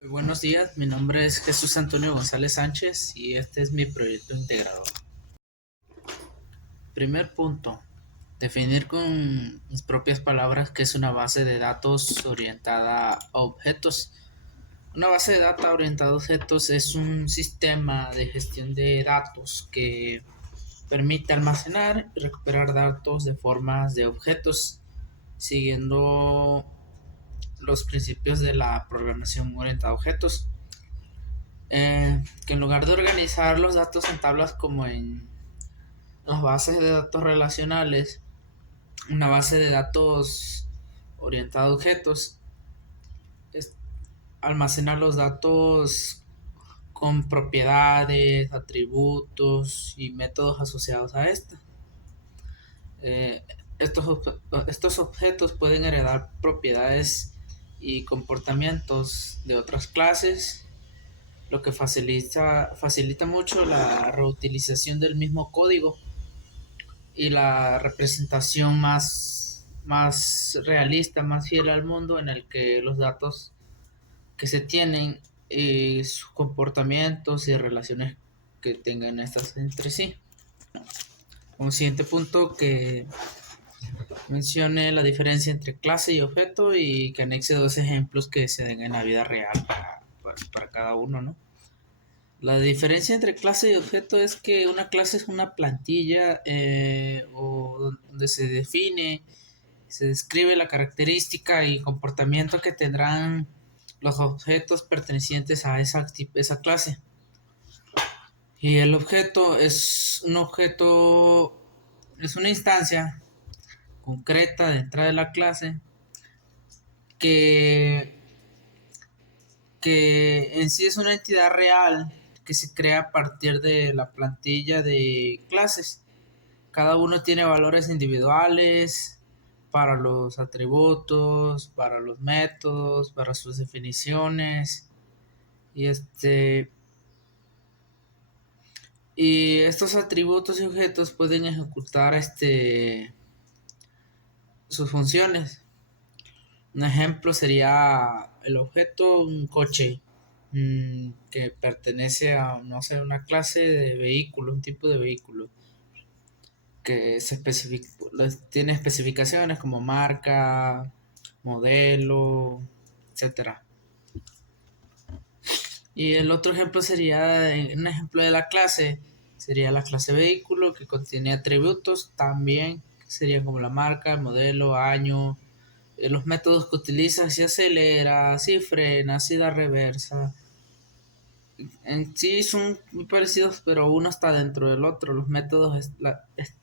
Buenos días, mi nombre es Jesús Antonio González Sánchez y este es mi proyecto integrado. Primer punto, definir con mis propias palabras qué es una base de datos orientada a objetos. Una base de datos orientada a objetos es un sistema de gestión de datos que permite almacenar y recuperar datos de formas de objetos siguiendo los principios de la programación orientada a objetos. Que en lugar de organizar los datos en tablas como en las bases de datos relacionales, una base de datos orientada a objetos es almacenar los datos con propiedades, atributos y métodos asociados a esta. Eh, estos objetos pueden heredar propiedades y comportamientos de otras clases, lo que facilita mucho la reutilización del mismo código y la representación más realista, más fiel al mundo en el que los datos que se tienen y sus comportamientos y relaciones que tengan estas entre sí. Un siguiente punto que mencione la diferencia entre clase y objeto y que anexe dos ejemplos que se den en la vida real para cada uno, ¿no? La diferencia entre clase y objeto es que una clase es una plantilla o donde se define, se describe la característica y comportamiento que tendrán los objetos pertenecientes a esa clase. Y el objeto es una instancia concreta dentro de la clase que, que en sí es una entidad real que se crea a partir de la plantilla de clases. Cada uno tiene valores individuales para los atributos, para los métodos, para sus definiciones. Y y estos atributos y objetos pueden ejecutar sus funciones. Un ejemplo sería el objeto un coche que pertenece a, no sé, una clase de vehículo, un tipo de vehículo que tiene especificaciones como marca, modelo, etcétera. Y el otro ejemplo sería, un ejemplo de la clase, sería la clase vehículo que contiene atributos también, que serían como la marca, el modelo, año, los métodos que utiliza, si acelera, si frena, si da reversa. En sí son muy parecidos, pero uno está dentro del otro. Los métodos,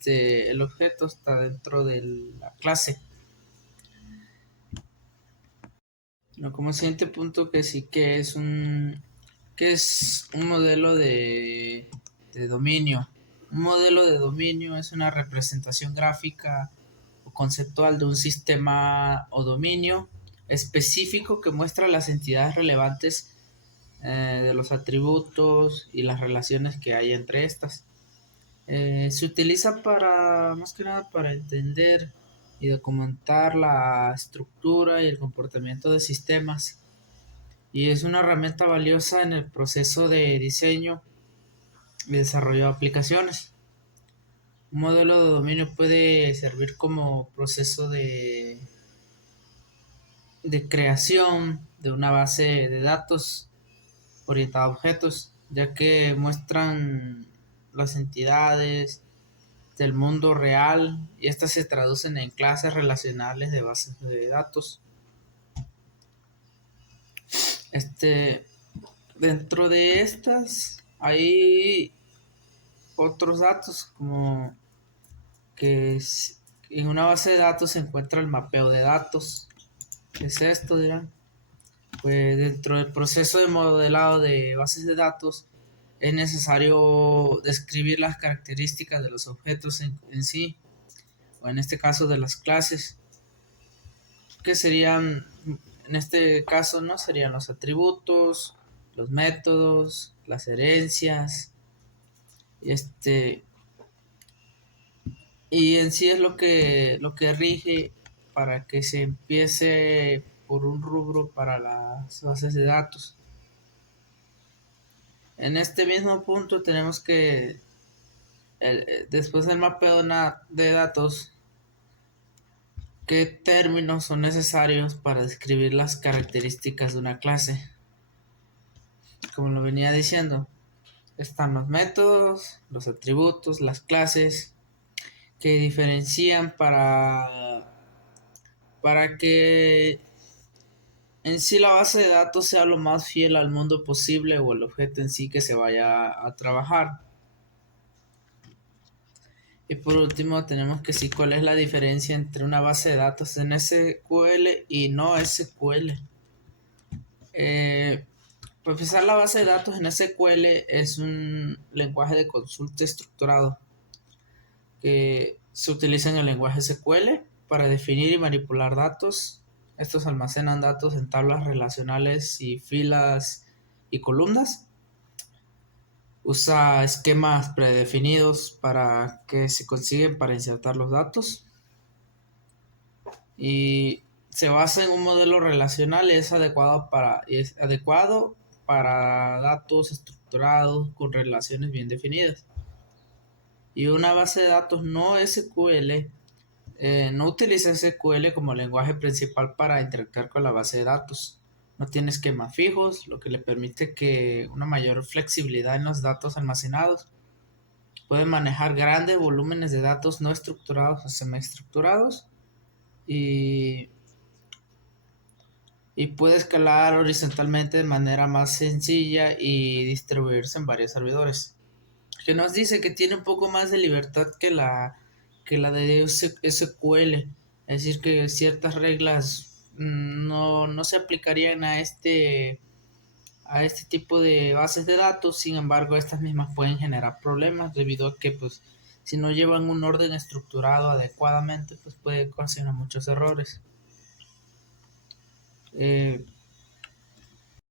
el objeto está dentro de la clase. No, como siguiente punto que sí que es un modelo de dominio. Un modelo de dominio es una representación gráfica o conceptual de un sistema o dominio específico que muestra las entidades relevantes de los atributos y las relaciones que hay entre estas. Se utiliza más que nada para entender y documentar la estructura y el comportamiento de sistemas y es una herramienta valiosa en el proceso de diseño y desarrollo de aplicaciones. Un modelo de dominio puede servir como proceso de creación de una base de datos orientada a objetos, ya que muestran las entidades del mundo real y estas se traducen en clases relacionales de bases de datos. Este, Dentro de estas hay otros datos como en una base de datos se encuentra el mapeo de datos. ¿Qué es esto, dirán? Pues dentro del proceso de modelado de bases de datos es necesario describir las características de los objetos en sí, o en este caso de las clases, que serían, en este caso, ¿no? Serían los atributos, los métodos, las herencias, y y en sí es lo que rige para que se empiece por un rubro para las bases de datos. En este mismo punto tenemos que, después del mapeo de datos, ¿qué términos son necesarios para describir las características de una clase? Como lo venía diciendo, están los métodos, los atributos, las clases que diferencian para que en sí la base de datos sea lo más fiel al mundo posible o el objeto en sí que se vaya a trabajar. Y por último tenemos que sí cuál es la diferencia entre una base de datos en SQL y no SQL. Para empezar, la base de datos en SQL es un lenguaje de consulta estructurado que se utiliza en el lenguaje SQL para definir y manipular datos. Estos almacenan datos en tablas relacionales y filas y columnas. Usa esquemas predefinidos para que se consiguen para insertar los datos. Y se basa en un modelo relacional y es adecuado para datos estructurados con relaciones bien definidas. Y una base de datos no SQL no utiliza SQL como lenguaje principal para interactuar con la base de datos. No tiene esquemas fijos, lo que le permite que una mayor flexibilidad en los datos almacenados. Puede manejar grandes volúmenes de datos no estructurados o semiestructurados y, y puede escalar horizontalmente de manera más sencilla y distribuirse en varios servidores. Que nos dice que tiene un poco más de libertad que la de SQL. Es decir, que ciertas reglas no se aplicarían a este tipo de bases de datos. Sin embargo, estas mismas pueden generar problemas debido a que pues si no llevan un orden estructurado adecuadamente, pues puede ocasionar muchos errores.